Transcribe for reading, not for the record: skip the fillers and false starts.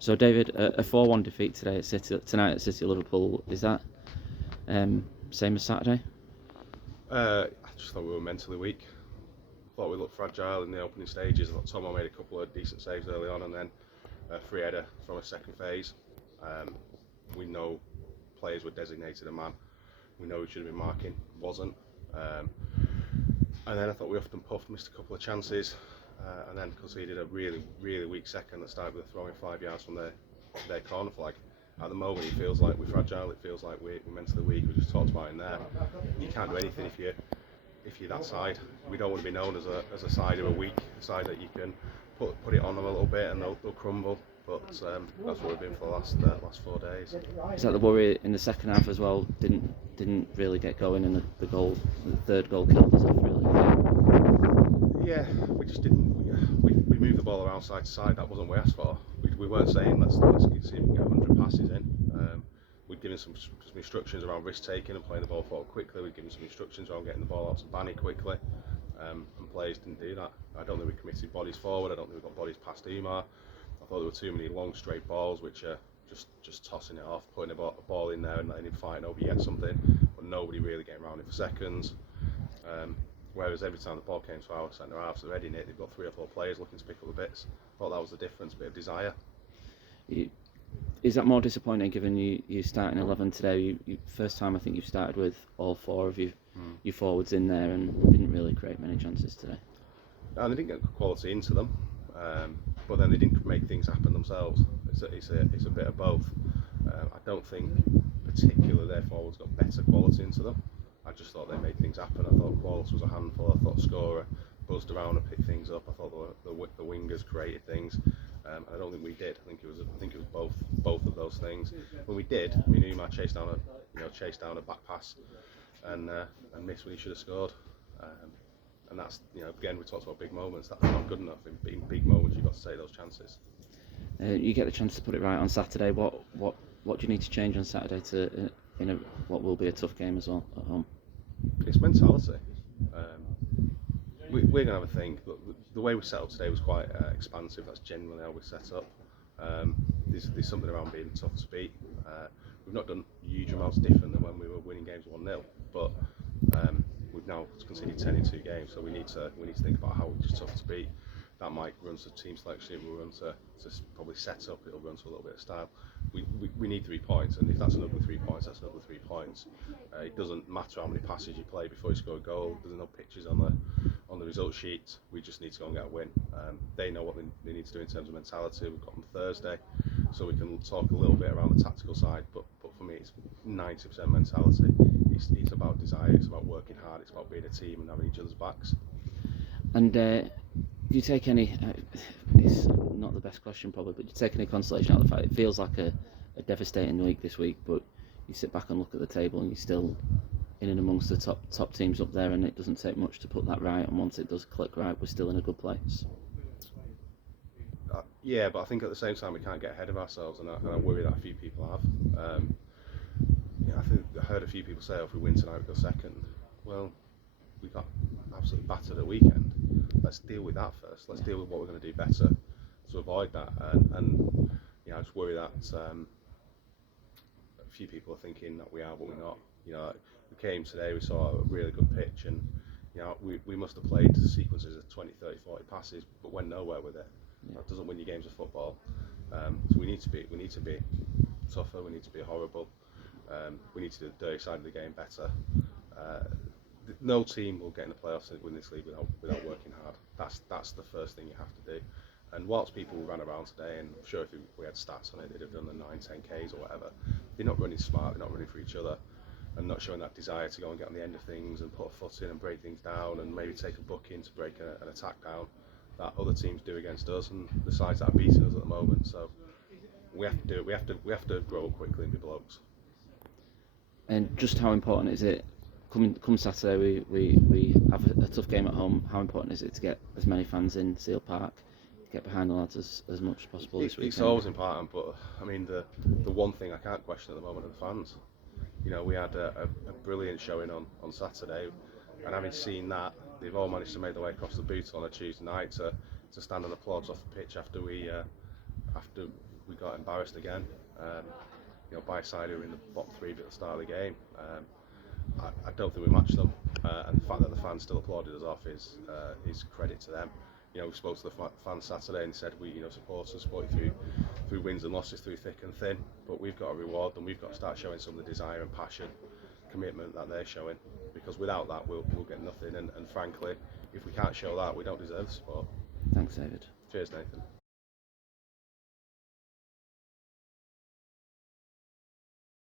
So, David, a 4-1 defeat tonight at City Liverpool. Is that same as Saturday? I just thought we were mentally weak. Thought we looked fragile in the opening stages. I thought Tomo made a couple of decent saves early on, and then a free header from a second phase. We know players were designated a man. We know he should have been marking, wasn't. And then I thought we often puffed, missed a couple of chances, and then conceded a really, really weak second that started with a throw in 5 yards from their corner flag. At the moment, it feels like we're fragile. It feels like we're mentally weak. We just talked about in there. You can't do anything if you're that side. We don't want to be known as a side who are weak, a side that you can put it on them a little bit and they'll crumble. But that's what we've been for the last 4 days. Is that the worry in the second half as well? Didn't really get going, and the third goal killed us off really. Yeah, we just didn't. We moved the ball around side to side. That wasn't what we asked for. We weren't saying let's see if we can get 100 passes in. We'd given some instructions around risk taking and playing the ball forward quickly. We'd given some instructions around getting the ball out to Banny quickly, and players didn't do that. I don't think we committed bodies forward. I don't think we got bodies past Umar. I thought there were too many long straight balls which are just tossing it off, putting a ball in there and letting him fight over yet something, but nobody really getting around it for seconds. Whereas every time the ball came to our centre halves, they're heading it, they've got 3 or 4 players looking to pick up the bits. I thought that was the difference, a bit of desire. Is that more disappointing given you start in 11 today? First time I think you've started with all 4 of your forwards in there and didn't really create many chances today. And they didn't get quality into them, but then they didn't make things happen themselves. It's a bit of both. I don't think particularly their forwards got better quality into them. I just thought they made things happen. I thought Quality was a handful. I thought Scorer buzzed around and picked things up. I thought the wingers created things. I don't think we did. I think it was both of those things. When we did, Umar chased down a back pass and missed when he should have scored. And that's, again, we talked about big moments. That's not good enough. In big moments, you've got to take those chances. You get the chance to put it right on Saturday. What do you need to change on Saturday to in what will be a tough game as well at home? It's mentality. We're going to have a think. The way we set up today was quite expansive. That's generally how we set up. There's something around being tough to beat. We've not done huge amounts different than when we were winning games 1-0, but we've now conceded 10 in 2 games. So we need to think about how we're just tough to beat. That might run to team selection. It will run to probably set up. It'll run to a little bit of style. We need 3 points, and if that's another 3 points, that's another 3 points. It doesn't matter how many passes you play before you score a goal. There's no pictures on the result sheet. We just need to go and get a win. They know what they need to do in terms of mentality. We've got them Thursday, so we can talk a little bit around the tactical side. But for me, it's 90% mentality. It's about desire. It's about working hard. It's about being a team and having each other's backs. And do you take any? It's not the best question probably, but do you take any consolation out of the fact it feels like a devastating week this week, but you sit back and look at the table and you're still in and amongst the top teams up there, and it doesn't take much to put that right, and once it does click right, we're still in a good place. Yeah, but I think at the same time we can't get ahead of ourselves, and I worry that a few people have. I heard a few people say, if we win tonight we go second. Well, we got absolutely battered at weekend. Let's deal with that first. Let's deal with what we're going to do better to avoid that. And I just worry that a few people are thinking that we are, but we're not. We came today, we saw a really good pitch, and we must have played sequences of 20, 30, 40 passes, but went nowhere with it. That doesn't win you games of football. So we need to be tougher. We need to be horrible. We need to do the dirty side of the game better. No team will get in the playoffs and win this league without working hard. That's the first thing you have to do. And whilst people ran around today, and I'm sure if we had stats on it, they'd have done the 9-10Ks or whatever, they're not running smart, they're not running for each other, and not showing that desire to go and get on the end of things and put a foot in and break things down and maybe take a book in to break an attack down that other teams do against us and the sides that are beating us at the moment. So we have to do it. We have to grow up quickly and be blokes. And just how important is it? Come Saturday, we have a tough game at home. How important is it to get as many fans in Seal Park, to get behind the lads as much as possible this week? It's always important, but I mean the one thing I can't question at the moment are the fans. We had a brilliant showing on Saturday, and having seen that, they've all managed to make their way across the boot on a Tuesday night to stand and applaud off the pitch after we we got embarrassed again. By a side who were in the bottom three at the start of the game. I don't think we matched them, and the fact that the fans still applauded us off is credit to them. We spoke to the fans Saturday and said supporters support you through wins and losses, through thick and thin. But we've got to reward them. We've got to start showing some of the desire and passion, commitment that they're showing. Because without that, we'll get nothing. And frankly, if we can't show that, we don't deserve the support. Thanks, David. Cheers, Nathan.